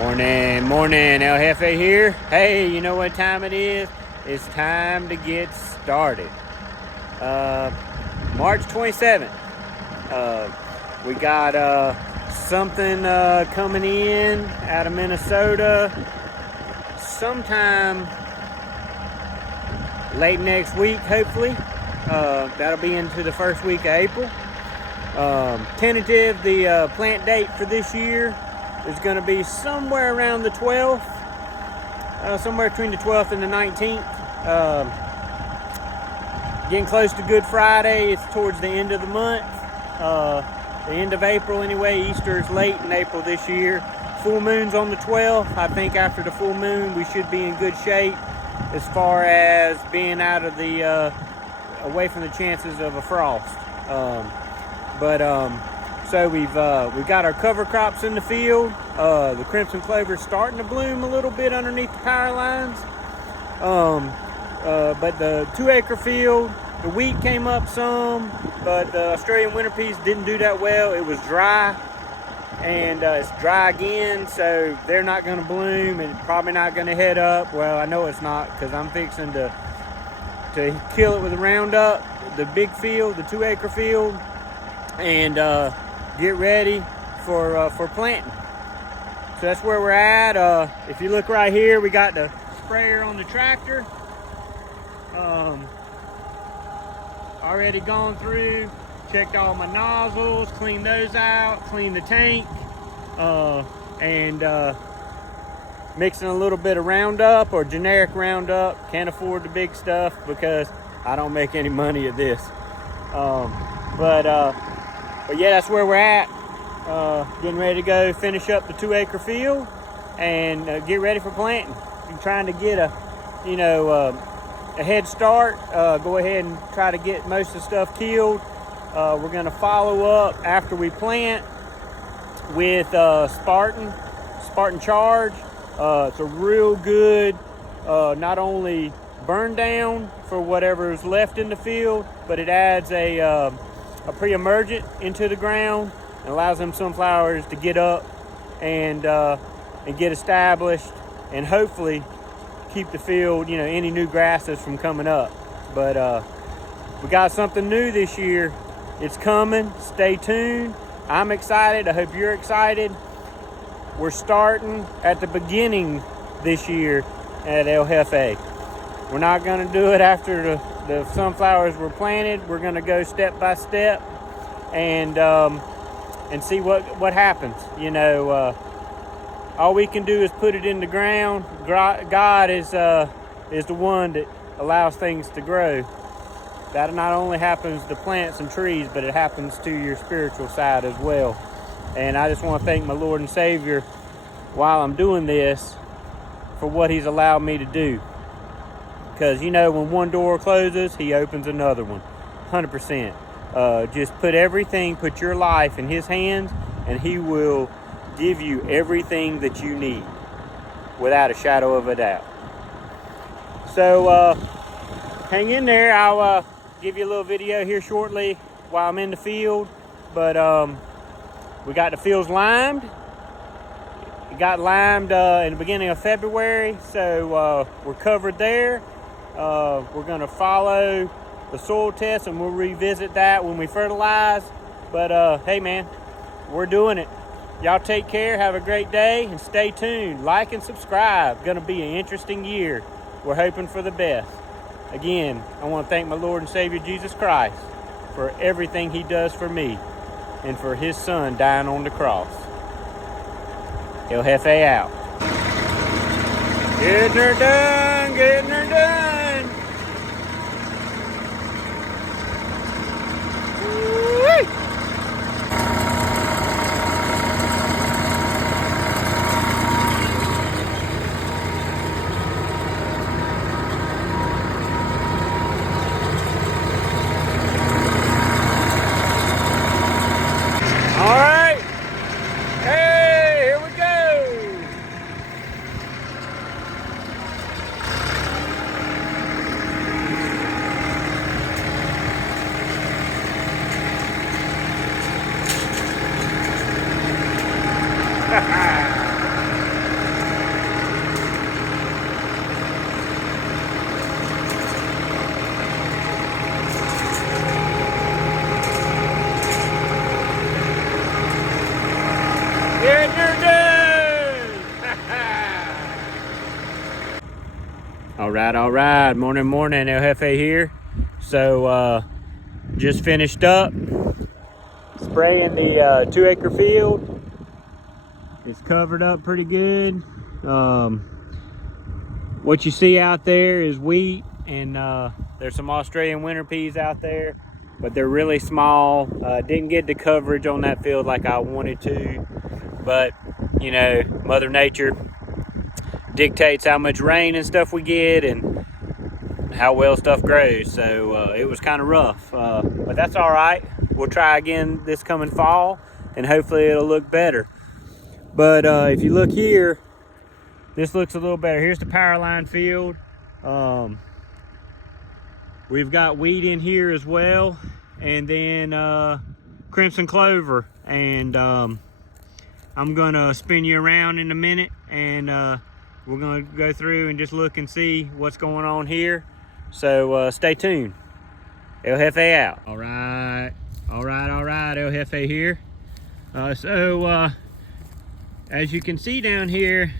Morning, El Jefe here. Hey, you know what time it is? It's time to get started. March 27th. We got something coming in out of Minnesota sometime late next week, hopefully. That'll be into the first week of April. Tentative, the plant date for this year is going to be somewhere around the 12th, somewhere between the 12th and the 19th. Getting close to Good Friday. It's towards the end of the month, the end of April anyway. Easter is late in April this year. Full moon's on the 12th. I think after the full moon we should be in good shape as far as being out of the away from the chances of a frost. So we've got our cover crops in the field. The crimson clover is starting to bloom a little bit underneath the power lines. But the 2-acre field, the wheat came up some, but the Australian winter peas didn't do that well. It was dry, and it's dry again, so they're not going to bloom and probably not going to head up. Well, I know it's not, because I'm fixing to kill it with a Roundup, the big field, the 2-acre field, and get ready for planting. So that's where we're at. If you look right here, we got the sprayer on the tractor. Already gone through, checked all my nozzles, cleaned those out, cleaned the tank, and mixing a little bit of Roundup or generic Roundup. Can't afford the big stuff because I don't make any money at this. But yeah, that's where we're at. Getting ready to go finish up the 2-acre field and get ready for planting. I'm trying to get a head start. Go ahead and try to get most of the stuff killed. We're going to follow up after we plant with Spartan Charge. It's a real good, not only burn down for whatever is left in the field, but it adds a pre-emergent into the ground and allows them sunflowers to get up and get established, and hopefully keep the field, any new grasses from coming up. But we got something new this year. It's coming. Stay tuned. I'm excited. I hope you're excited. We're starting at the beginning this year at El Jefe. We're not going to do it after the sunflowers were planted. We're going to go step by step and see what happens. All we can do is put it in the ground. God is the one that allows things to grow. That not only happens to plants and trees, but it happens to your spiritual side as well. And I just want to thank my Lord and Savior while I'm doing this for what He's allowed me to do. Because, when one door closes, He opens another one. 100%. Just put your life in His hands, and He will give you everything that you need without a shadow of a doubt. So hang in there. I'll give you a little video here shortly while I'm in the field. But we got the fields limed. It got limed in the beginning of February, so we're covered there. We're going to follow the soil test, and we'll revisit that when we fertilize. But hey man, we're doing it. Y'all take care, have a great day, and stay tuned. Like and subscribe. Gonna be an interesting year. We're hoping for the best. Again, I want to thank my Lord and Savior Jesus Christ for everything He does for me and for His Son dying on the cross. El Jefe out. Getting her done, getting her done. All right. Hey, here we go. All right. Morning, El Jefe here. So, just finished up spraying the 2 acre field. It's covered up pretty good. What you see out there is wheat, and there's some Australian winter peas out there, but they're really small. Didn't get the coverage on that field like I wanted to, but you know, Mother Nature dictates how much rain and stuff we get and how well stuff grows. So it was kind of rough, but that's all right. We'll try again this coming fall, and hopefully it'll look better. But if you look here, this looks a little better. Here's the power line field. We've got wheat in here as well, and then crimson clover. And I'm gonna spin you around in a minute, and we're gonna go through and just look and see what's going on here. So stay tuned. El Jefe out. All right, El Jefe here. So as you can see down here,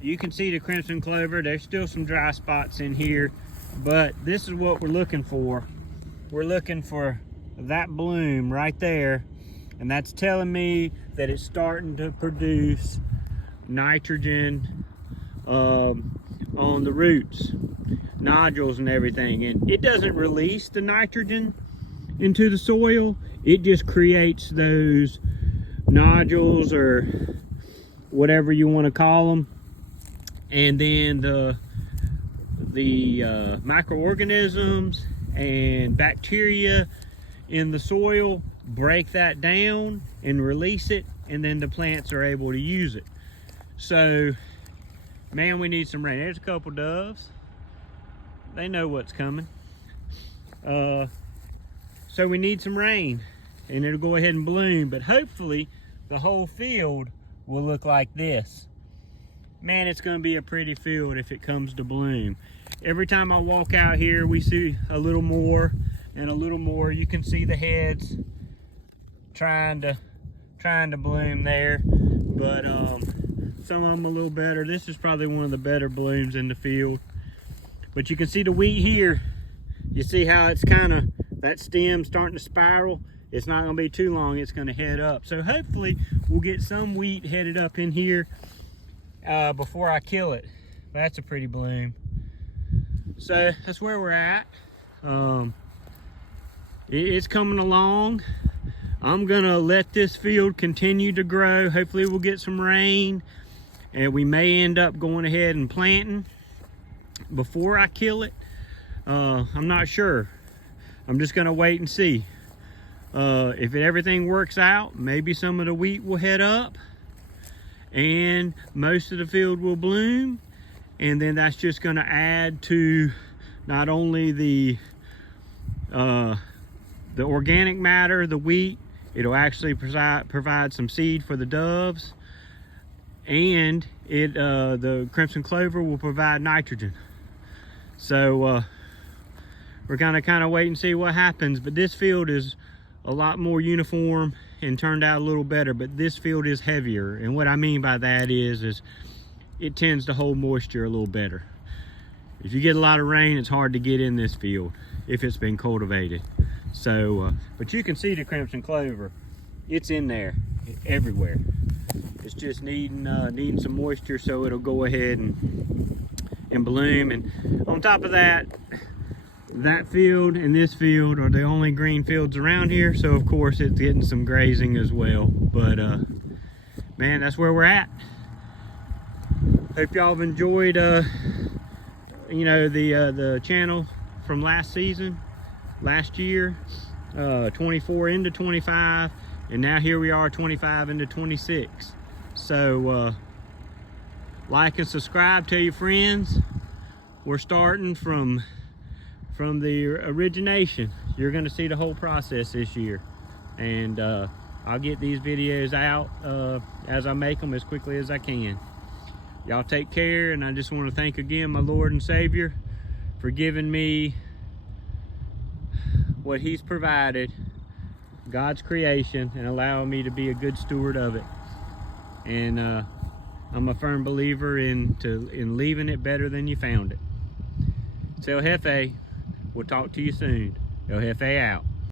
you can see the crimson clover. There's still some dry spots in here, but this is what we're looking for. We're looking for that bloom right there, and that's telling me that it's starting to produce nitrogen on the roots, nodules and everything. And it doesn't release the nitrogen into the soil, it just creates those nodules or whatever you want to call them. And then the microorganisms and bacteria in the soil break that down and release it, and then the plants are able to use it. So, man, we need some rain. There's a couple doves. They know what's coming. So we need some rain, and it'll go ahead and bloom, but hopefully the whole field will look like this. Man, it's going to be a pretty field if it comes to bloom. Every time I walk out here, we see a little more and a little more. You can see the heads trying to bloom there, but some of them a little better. This is probably one of the better blooms in the field. But you can see the wheat here. You see how it's kind of, that stem starting to spiral. It's not going to be too long, it's going to head up. So hopefully we'll get some wheat headed up in here before I kill it. That's a pretty bloom. So that's where we're at. It's coming along. I'm gonna let this field continue to grow. Hopefully we'll get some rain, and we may end up going ahead and planting before I kill it. I'm not sure. I'm just gonna wait and see. If everything works out, maybe some of the wheat will head up and most of the field will bloom, and then that's just going to add to not only the organic matter, the wheat, it'll actually provide some seed for the doves, and the crimson clover will provide nitrogen. So we're gonna kind of wait and see what happens, but this field is a lot more uniform and turned out a little better, but this field is heavier. And what I mean by that is it tends to hold moisture a little better. If you get a lot of rain, it's hard to get in this field if it's been cultivated. So, but you can see the crimson clover. It's in there everywhere. It's just needing some moisture so it'll go ahead and bloom. And on top of that, that field and this field are the only green fields around here, so of course it's getting some grazing as well. But man, that's where we're at. Hope y'all have enjoyed you know, the channel from last season, last year, 24 into 25, and now here we are 25 into 26. So like and subscribe, tell your friends. We're starting from the origination. You're going to see the whole process this year, and I'll get these videos out as I make them as quickly as I can. Y'all take care, and I just want to thank again my Lord and Savior for giving me what He's provided, God's creation, and allowing me to be a good steward of it. And I'm a firm believer in leaving it better than you found it. So El Jefe, we'll talk to you soon. El Jefe out.